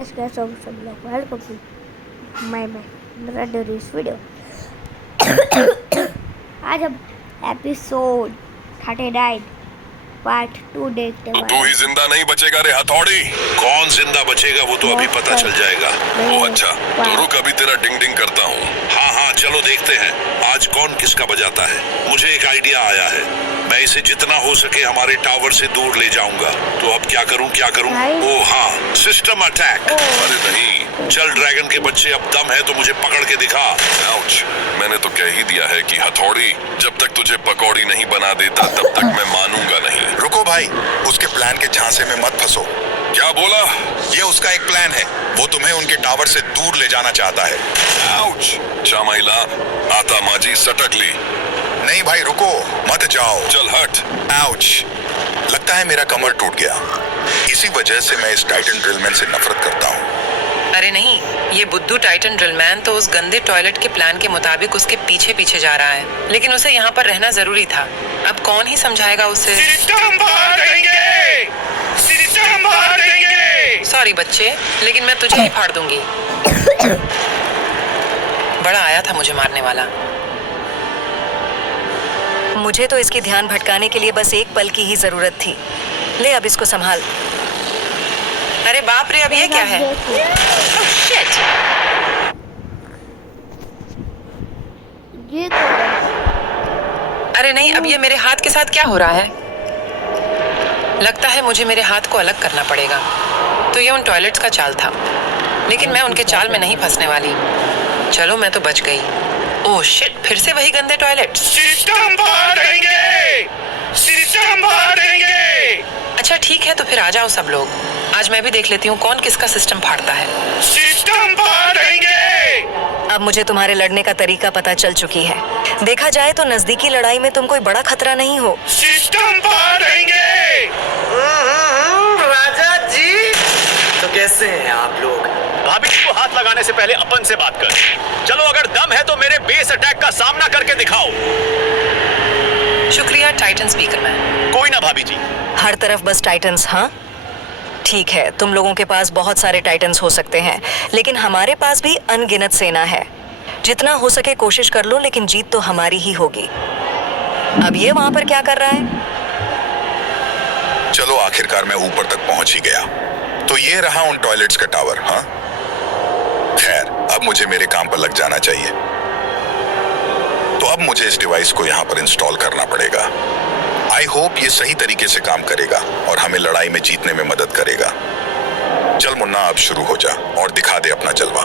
कैसे हो सब लोग, वेलकम टू माय इस वीडियो। आज हम एपिसोड 39 पार्ट 2 देखते हैं। तू ही जिंदा नहीं बचेगा रे हथौड़ी। कौन जिंदा बचेगा वो तो अभी पता चल जाएगा। ओ अच्छा, तो रुक अभी तेरा डिंग डिंग करता हूँ। हाँ चलो देखते हैं आज कौन किसका बजाता है। मुझे एक आइडिया आया है, मैं इसे जितना हो सके हमारे टावर से दूर ले जाऊंगा। तो अब क्या करूं? ओ हाँ, सिस्टम अटैक। अरे नहीं, चल ड्रैगन के बच्चे, अब दम है तो मुझे पकड़ के दिखा। आउच, मैंने तो कह ही दिया है कि हथौड़ी जब तक तुझे पकौड़ी नहीं बना देता तब तक मैं मानूंगा नहीं। रुको भाई, उसके प्लान के झांसे में मत फंसो। क्या बोला? ये उसका एक प्लान है, वो तुम्हें उनके टावर से दूर ले जाना चाहता है। आउच, चामाइला आता माजी सटकली। नहीं भाई रुको, मत जाओ। चल हट। आउच, लगता है मेरा कमर टूट गया। इसी वजह से मैं इस टाइटन ड्रिलमैन से नफरत करता हूँ। अरे नहीं, ये बुद्धू टाइटन ड्रिलमैन तो उस गंदे टॉयलेट के प्लान के मुताबिक उसके पीछे पीछे जा रहा है, लेकिन उसे यहाँ पर रहना जरूरी था। अब कौन ही समझाएगा उसे? सिस्टम बाहर देंगे, सिस्टम बाहर देंगे। सॉरी बच्चे, लेकिन मैं तुझे ही फाड़ दूंगी। बड़ा आया था मुझे मारने वाला। मुझे तो इसकी ध्यान भटकाने के लिए बस एक पल की ही जरूरत थी। ले अब इसको संभाल। अरे बाप रे, अब ये क्या है? Oh, shit! ये तो अरे नहीं, अब ये मेरे हाथ के साथ क्या हो रहा है? लगता है मुझे मेरे हाथ को अलग करना पड़ेगा। तो ये उन टॉयलेट्स का चाल था, लेकिन मैं उनके चाल में नहीं फंसने वाली। चलो मैं तो बच गई। ओह शिट, फिर से वही गंदे टॉयलेट। सिस्टम बाहर देंगे, सिस्टम बाहर देंगे। अच्छा ठीक है, तो फिर आ जाओ सब लोग। आज मैं भी देख लेती हूँ कौन किसका सिस्टम फाड़ता है। सिस्टम बाहर देंगे। अब मुझे तुम्हारे लड़ने का तरीका पता चल चुकी है। देखा जाए तो नजदीकी लड़ाई में तुम कोई बड़ा खतरा नहीं हो। सिस्टम बाहर देंगे। राजा जी, तो कैसे हैं आप लोग? भाभी को हाथ लगाने से पहले अपन से बात कर। चलो अगर दम है तो मेरे बेस अटैक का सामना करके दिखाओ। शुक्रिया टाइटन स्पीकर मैन। कोई ना भाभी जी। हर तरफ बस टाइटन्स? हाँ ठीक है, तुम लोगों के पास बहुत सारे टाइटन्स हो सकते हैं, लेकिन हमारे पास भी अनगिनत सेना है। जितना हो सके कोशिश कर लो, लेकिन जीत तो हमारी ही होगी। अब ये वहां पर क्या कर रहा है? चलो आखिरकार मैं ऊपर तक पहुंच ही गया। तो ये रहा उन टॉयलेट्स का टावर। हाँ खैर, अब मुझे मेरे काम पर लग जाना चाहिए। तो अब मुझे इस डिवाइस को यहाँ पर इंस्टॉल करना पड़ेगा। आई होप ये सही तरीके से काम करेगा और हमें लड़ाई में जीतने में मदद करेगा। चल मुन्ना, अब शुरू हो जा और दिखा दे अपना जलवा।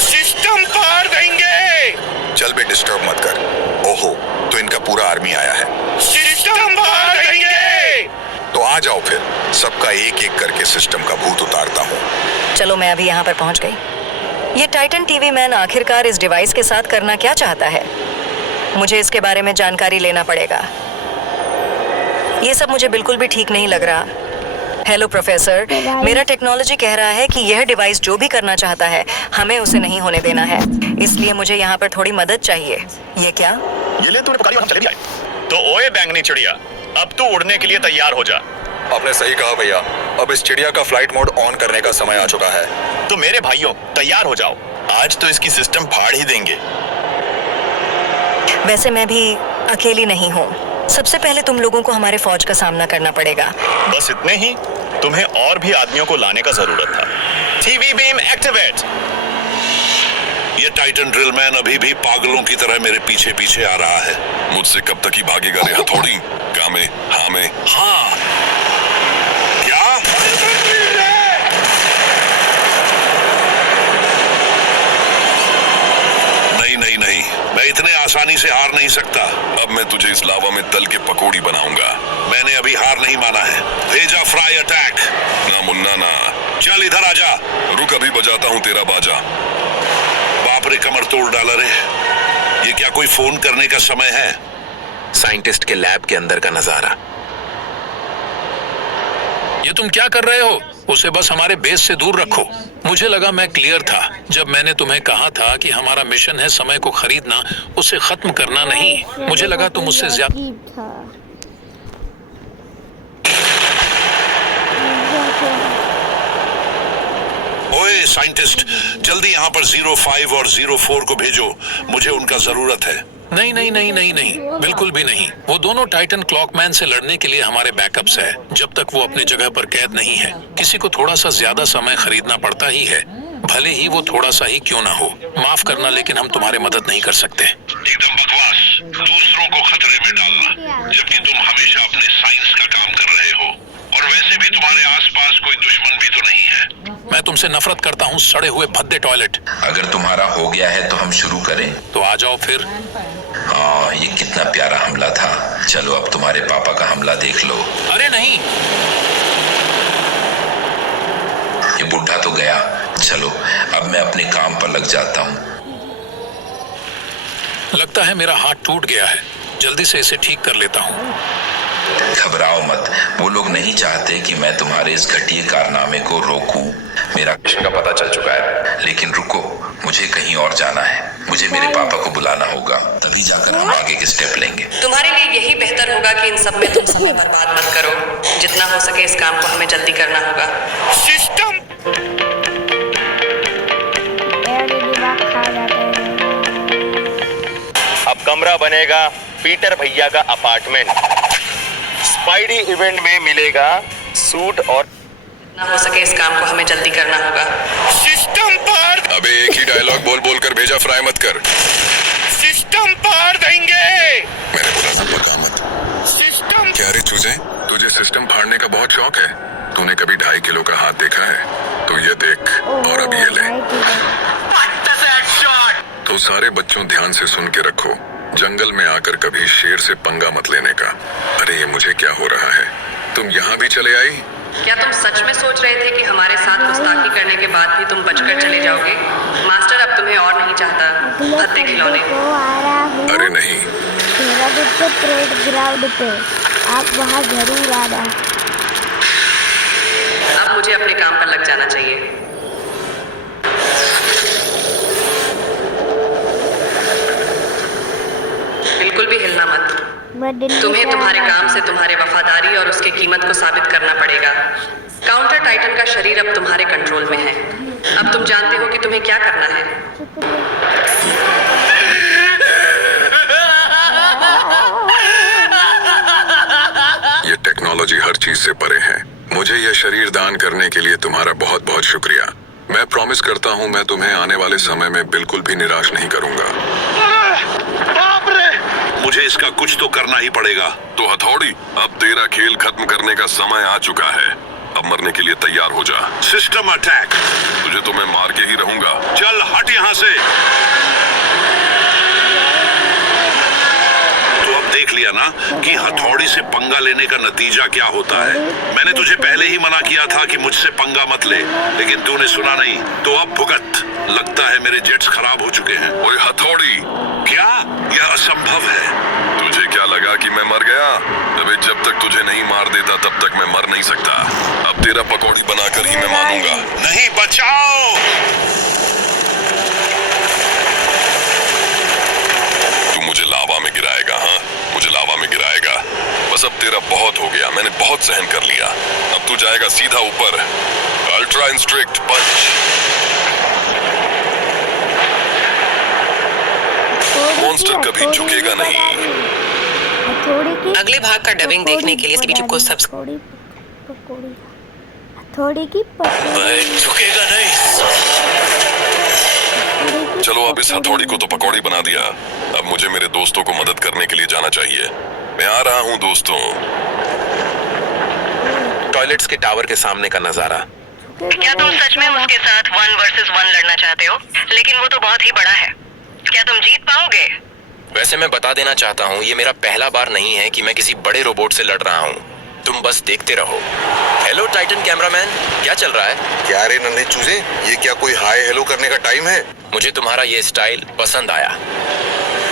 सिस्टम बाहर देंगे। चल बे, डिस्टर्ब मत कर। ओहो, तो इनका पूरा आर्मी आया है। सिस्टम बाहर देंगे। तो आ जाओ फिर, सबका एक एक करके सिस्टम का भूत उतारता हूँ। चलो मैं अभी यहाँ पर पहुँच गई। ये टाइटन टीवी मैन आखिरकार इस डिवाइस के साथ करना क्या चाहता है? मुझे इसके बारे में जानकारी लेना पड़ेगा। ये सब मुझे बिल्कुल भी ठीक नहीं लग रहा। हेलो प्रोफेसर, मेरा टेक्नोलॉजी कह रहा है कि यह डिवाइस जो भी करना चाहता है हमें उसे नहीं होने देना है, इसलिए मुझे यहाँ पर थोड़ी मदद चाहिए। ये क्या? ये ले, तूने पुकारी और हम चले भी आए। तो ओए बैंगनी चिड़िया, अब तू उड़ने के लिए तैयार हो जा। आपने सही कहा भैया, अब इस चिड़िया का फ्लाइट मोड ऑन करने का समय आ चुका है। तो मेरे भाइयों तैयार हो जाओ, आज तो इसकी सिस्टम फाड़ ही देंगे। वैसे मैं भी अकेली नहीं हूँ। सबसे पहले तुम लोगों को हमारे फौज का सामना करना पड़ेगा। बस इतने ही? तुम्हें और भी आदमियों को लाने का जरूरत था। TV beam activate. ये टाइटन ड्रिलमैन अभी भी पागलों की तरह मेरे पीछे पीछे आ रहा है। मुझसे कब तक ही भागेगा रे हथौड़ी? हाँ क्या? नहीं, मैं इतने आसानी से हार नहीं सकता। अब मैं तुझे इस लावा में तल के पकौड़ी बनाऊंगा। मैंने अभी हार नहीं माना है। भेजा फ्राई अटैक। ना मुन्ना ना, चल इधर आजा। रुक अभी बजाता हूँ तेरा बाजा। बाप रे, कमर तोड़ डाला रे। ये क्या कोई फोन करने का समय है? साइंटिस्ट के लैब के अंदर का नजारा। ये तुम क्या कर रहे हो? उसे बस हमारे बेस से दूर रखो। मुझे लगा मैं क्लियर था जब मैंने तुम्हें कहा था कि हमारा मिशन है समय को खरीदना, उसे खत्म करना नहीं। मुझे लगा तुम उससे ज्यादा। साइंटिस्ट, जल्दी यहाँ पर 05 और 04 को भेजो, मुझे उनका जरूरत है। नहीं नहीं नहीं नहीं नहीं, बिल्कुल भी नहीं। वो दोनों टाइटन क्लॉकमैन से लड़ने के लिए हमारे बैकअप्स है। जब तक वो अपनी जगह पर कैद नहीं है, किसी को थोड़ा सा ज्यादा समय खरीदना पड़ता ही है, भले ही वो थोड़ा सा ही क्यों ना हो। माफ करना, लेकिन हम तुम्हारी मदद नहीं कर सकते। एकदम बकवास, दूसरों को खतरे में डालना, जबकि तुम हमेशा अपने साइंस का काम कर रहे हो। और वैसे भी तुम्हारे आसपास कोई दुश्मन भी तो नहीं है। मैं तुमसे नफरत करता हूँ, सड़े हुए भद्दे टॉयलेट। अगर तुम्हारा हो गया है तो हम शुरू करें। तो आ जाओ फिर। हाँ, ये कितना प्यारा हमला था। चलो अब तुम्हारे पापा का हमला देख लो। अरे नहीं, ये बुढ़ा तो गया। चलो अब मैं अपने काम पर लग जाता हूँ। लगता है मेरा हाथ टूट गया है, जल्दी से इसे ठीक कर लेता हूँ। घबराओ मत, वो लोग नहीं चाहते कि मैं तुम्हारे इस घटिया कारनामे को रोकूं। मेरा मिशन का पता चल चुका है, लेकिन रुको, मुझे कहीं और जाना है। मुझे मेरे पापा को बुलाना होगा, तभी जाकर हम आगे के स्टेप लेंगे। तुम्हारे लिए यही बेहतर होगा कि इन सब में तुम समय बर्बाद मत करो। जितना हो सके इस काम को हमें जल्दी करना होगा। सिस्टम दिमाग खा जाते हैं। अब कमरा बनेगा पीटर भैया का अपार्टमेंट। स्पाइडी इवेंट में मिलेगा सूट और जितना हो सके इस काम को हमें जल्दी करना होगा। सिस्टम पार अबे एक ही डायलॉग बोल बोल कर भेजा, फ्राई मत कर। सिस्टम पार देंगे। मैंने बोला ना पका मत। सिस्टम क्या रे चूजे, तुझे सिस्टम फाड़ने का बहुत शौक है। तूने कभी 2.5 किलो का हाथ देखा है? तो ये देख, और अब ये ले। तो सारे बच्चों ध्यान से सुन के रखो, जंगल में आकर कभी शेर से पंगा मत लेने का। अरे ये मुझे क्या हो रहा है, तुम यहाँ भी चले आई? क्या तुम सच में सोच रहे थे कि हमारे साथ गुस्ताखी करने के बाद भी तुम बचकर चले जाओगे? मास्टर अब तुम्हें और नहीं चाहता। भद्दे खिलौने। अरे नहीं, परेड ग्राउंड पे आप वहाँ जरूर आना। अब मुझे अपने काम पर लग जाना चाहिए। बिल्कुल भी हिलना मत। तुम्हें तुम्हारे काम से तुम्हारे वफादारी और उसकी कीमत को साबित करना पड़ेगा। काउंटर टाइटन का शरीर अब तुम्हारे कंट्रोल में है। अब तुम जानते हो कि तुम्हें क्या करना है। ये टेक्नोलॉजी हर चीज से परे है। मुझे यह शरीर दान करने के लिए तुम्हारा बहुत बहुत शुक्रिया। मैं प्रॉमिस करता हूँ मैं तुम्हें आने वाले समय में बिल्कुल भी निराश नहीं करूंगा। बाप रे। मुझे इसका कुछ तो करना ही पड़ेगा। तो हथौड़ी, अब तेरा खेल खत्म करने का समय आ चुका है। अब मरने के लिए तैयार हो जा। सिस्टम अटैक, तुझे तो मैं मार के ही रहूंगा। चल हट यहाँ से। तो अब देख लिया ना कि हथौड़ी से पंगा लेने का नतीजा क्या होता है। मैंने तुझे पहले ही मना किया था कि मुझसे पंगा मत ले, लेकिन तूने सुना नहीं। तो अब भुगत। लगता है मेरे जेट्स खराब हो चुके हैं। ओए हथौड़ी, क्या यह असंभव है? तुझे क्या लगा कि मैं मर गया? अबे जब तक तुझे नहीं मार देता तब तक मैं मर नहीं सकता। अब तेरा पकौड़ी बनाकर ही मैं मानूंगा। नहीं, बचाओ। तू मुझे लावा में गिराएगा? हाँ, मुझे लावा में गिराएगा। बस अब तेरा बहुत हो गया, मैंने बहुत सहन कर लिया। अब तू जाएगा सीधा ऊपर। अल्ट्रा इंस्ट्रिक्ट पंच। मॉन्स्टर कभी झुकेगा नहीं। अगले भाग का डबिंग देखने के लिए यूट्यूब को थोड़ी की झुकेगा नहीं। चलो अब इस हथौड़ी को तो पकौड़ी बना दिया। अब मुझे मेरे दोस्तों को मदद करने के लिए जाना चाहिए। मैं आ रहा हूँ दोस्तों। टॉयलेट्स के टावर के सामने का नजारा। क्या तुम सच में उसके साथ 1 वर्सेस 1 लड़ना चाहते हो? लेकिन वो तो बहुत ही बड़ा है। क्या तुम जीत पाओगे? वैसे मैं बता देना चाहता हूँ, ये मेरा पहला बार नहीं है कि मैं किसी बड़े रोबोट से लड़ रहा हूँ। तुम बस देखते रहो। हेलो टाइटन कैमरामैन, क्या चल रहा है? क्या रे नन्हे चूजे, ये क्या कोई हाय हेलो करने का टाइम है? मुझे तुम्हारा ये स्टाइल पसंद आया।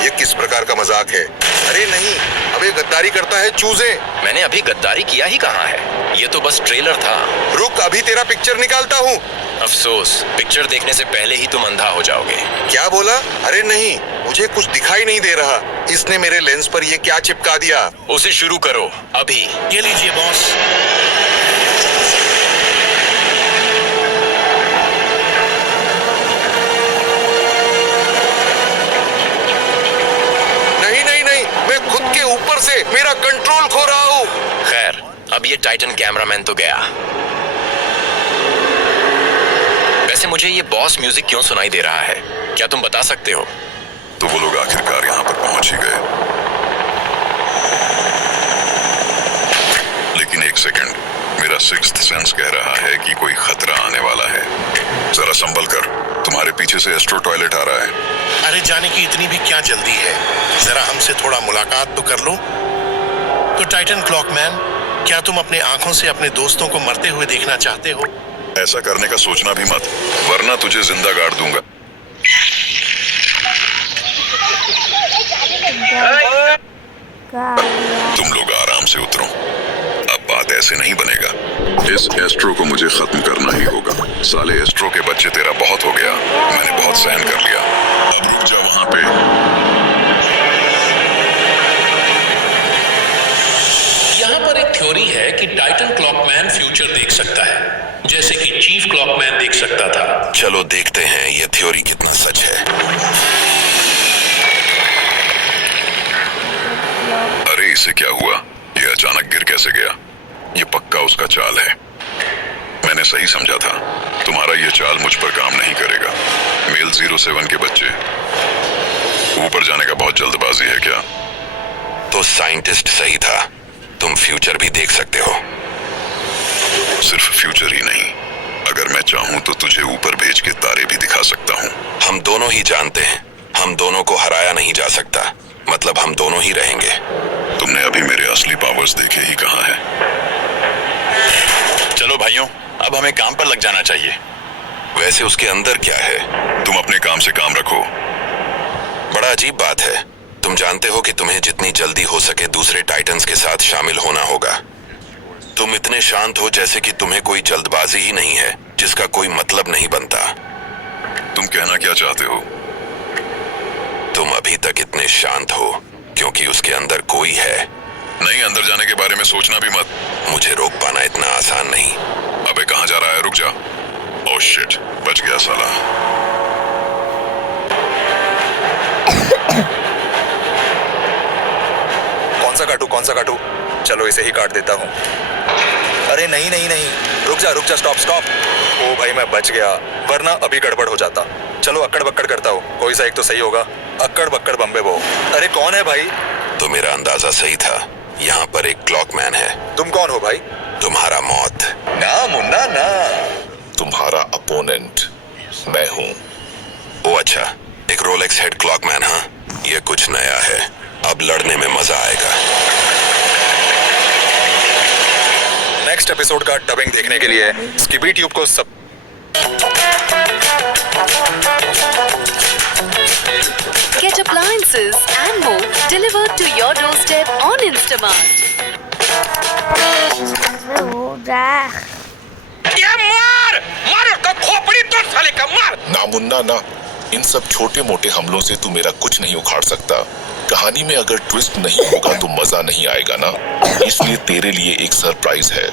ये किस प्रकार का मजाक है? अरे नहीं, अब ये गद्दारी करता है चूजे। मैंने अभी गद्दारी किया ही कहाँ है? ये तो बस ट्रेलर था। रुक, अभी तेरा पिक्चर निकालता हूँ। अफसोस, पिक्चर देखने से पहले ही तुम अंधा हो जाओगे। क्या बोला? अरे नहीं, मुझे कुछ दिखाई नहीं दे रहा। इसने मेरे लेंस पर ये क्या चिपका दिया? उसे शुरू करो अभी। ये लीजिए बॉस। से मेरा कंट्रोल खो रहा हूँ। खैर, अब ये टाइटन कैमरामैन तो गया। वैसे मुझे ये बॉस म्यूजिक क्यों सुनाई दे रहा है, क्या तुम बता सकते हो? तो वो लोग आखिरकार यहाँ पर पहुंच ही गए। लेकिन एक सेकंड, मेरा सिक्स्थ सेंस कह रहा है कि कोई खतरा आने वाला है। जरा संभल कर, तुम्हारे पीछे से एस्ट्रो टॉयलेट आ रहा है। अरे जाने की इतनी भी क्या जल्दी है, जरा हमसे थोड़ा मुलाकात तो कर लो। तो टाइटन क्लॉकमैन, क्या तुम अपने आंखों से अपने दोस्तों को मरते हुए देखना चाहते हो? ऐसा करने का सोचना भी मत, वरना तुझे जिंदा गाड़ दूंगा। तुम लोग आराम से उतरो, अब बात ऐसे नहीं बनेगा। इस एस्ट्रो को मुझे खत्म करना ही होगा। साले एस्ट्रो के बच्चे, तेरा बहुत हो गया, मैंने बहुत सहन कर लिया। अब रुक जा वहां पे। यहाँ पर एक थ्योरी है कि टाइटन क्लॉकमैन फ्यूचर देख सकता है, जैसे कि चीफ क्लॉकमैन देख सकता था। चलो देखते हैं ये थ्योरी कितना सच है। अरे इसे क्या हुआ? ये अचानक गिर कैसे गया? ये पक्का उसका चाल है। मैंने सही समझा था, तुम्हारा ये चाल मुझ पर काम नहीं करेगा। मेल 07 के बच्चे, ऊपर जाने का बहुत जल्दबाजी है क्या? तो साइंटिस्ट सही था, तुम फ्यूचर भी देख सकते हो। सिर्फ फ्यूचर ही नहीं, अगर मैं चाहूं तो तुझे ऊपर भेज के तारे भी दिखा सकता हूं। हम दोनों ही जानते हैं, हम दोनों को हराया नहीं जा सकता, मतलब हम दोनों ही रहेंगे। तुमने अभी मेरे असली पावर्स देखे ही कहाँ हैं? चलो भाइयों, अब हमें काम पर लग जाना चाहिए। वैसे उसके अंदर क्या है? तुम अपने काम से काम रखो। बड़ा अजीब बात है, तुम जानते हो कि तुम्हें जितनी जल्दी हो सके दूसरे टाइटन्स के साथ शामिल होना होगा। तुम इतने शांत हो जैसे कि तुम्हें कोई जल्दबाजी ही नहीं है, जिसका कोई मतलब नहीं बनता। तुम कहना क्या चाहते हो? तुम अभी तक इतने शांत हो क्योंकि उसके अंदर कोई है। नहीं, अंदर जाने के बारे में सोचना भी मत। मुझे रोक पाना इतना आसान नहीं। अबे कहाँ जा रहा है? रुक जा। ओह शिट, बच गया साला। कौन सा काटू? चलो इसे ही काट देता हूँ। अरे नहीं नहीं नहीं, रुक जा, स्टॉप। ओ भाई मैं बच गया, वरना अभी गड़बड़ हो जाता। चलो अक्कड़ बक्कड़ करता हूँ, कोई सा एक तो सही होगा। अक्कड़ बक्कड़ बम्बे बो। अरे कौन है भाई? तो मेरा अंदाजा सही था, यहाँ पर एक क्लॉकमैन है। तुम कौन हो भाई? तुम्हारा मौत। ना मुन्ना ना, तुम्हारा अपोनेंट मैं हूँ। ओ अच्छा, एक रोलेक्स हेड क्लॉकमैन। हाँ, ये कुछ नया है, अब लड़ने में मजा आएगा। नेक्स्ट एपिसोड का डबिंग देखने के लिए स्कीबी ट्यूब को सब Get appliances and more delivered to your doorstep on Instamart. ये मार उसका खोपड़ी तोड़ साले का, मार। ना मुन्ना ना, इन सब छोटे मोटे हमलों से तू मेरा कुछ नहीं उखाड़ सकता। कहानी में अगर ट्विस्ट नहीं होगा तो मजा नहीं आएगा ना, इसलिए तेरे लिए एक सरप्राइज है।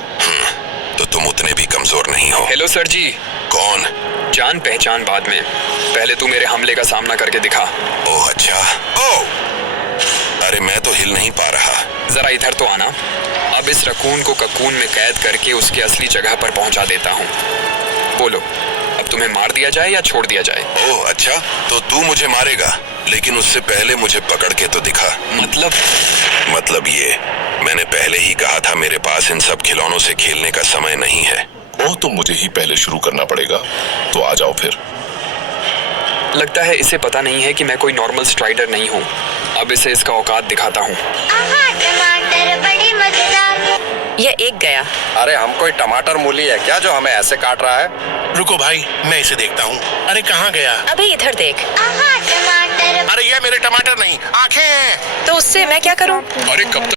तो तुम उतने भी कमजोर नहीं हो। हेलो सर जी। कौन? जान पहचान बाद में, पहले तू मेरे हमले का सामना करके दिखा। ओह अच्छा। ओह, अरे मैं तो हिल नहीं पा रहा। जरा इधर तो आना। अब इस रकून को ककून में कैद करके उसकी असली जगह पर पहुंचा देता हूँ। बोलो, अब तुम्हें मार दिया जाए या छोड़ दिया जाए? ओह अच्छा, तो तू मुझे मारेगा, लेकिन उससे पहले मुझे पकड़ के तो दिखा। मतलब ये, मैंने पहले ही कहा था मेरे पास इन सब खिलौनों से खेलने का समय नहीं है। ओह, तो मुझे ही पहले शुरू करना पड़ेगा, तो आ जाओ फिर। लगता है इसे पता नहीं है कि मैं कोई नॉर्मल स्ट्राइडर नहीं हूँ। अब इसे इसका औकात दिखाता हूँ। टमाटर बड़ी मजेदार। ये एक गया। अरे हम कोई टमाटर मूली है क्या जो हमें ऐसे काट रहा है? रुको भाई, मैं इसे देखता हूँ। अरे कहाँ गया? अबे इधर देख। टमाटर। अरे ये मेरे टमाटर नहीं, आंखें हैं। तो उससे मैं क्या करूँ? अरे कब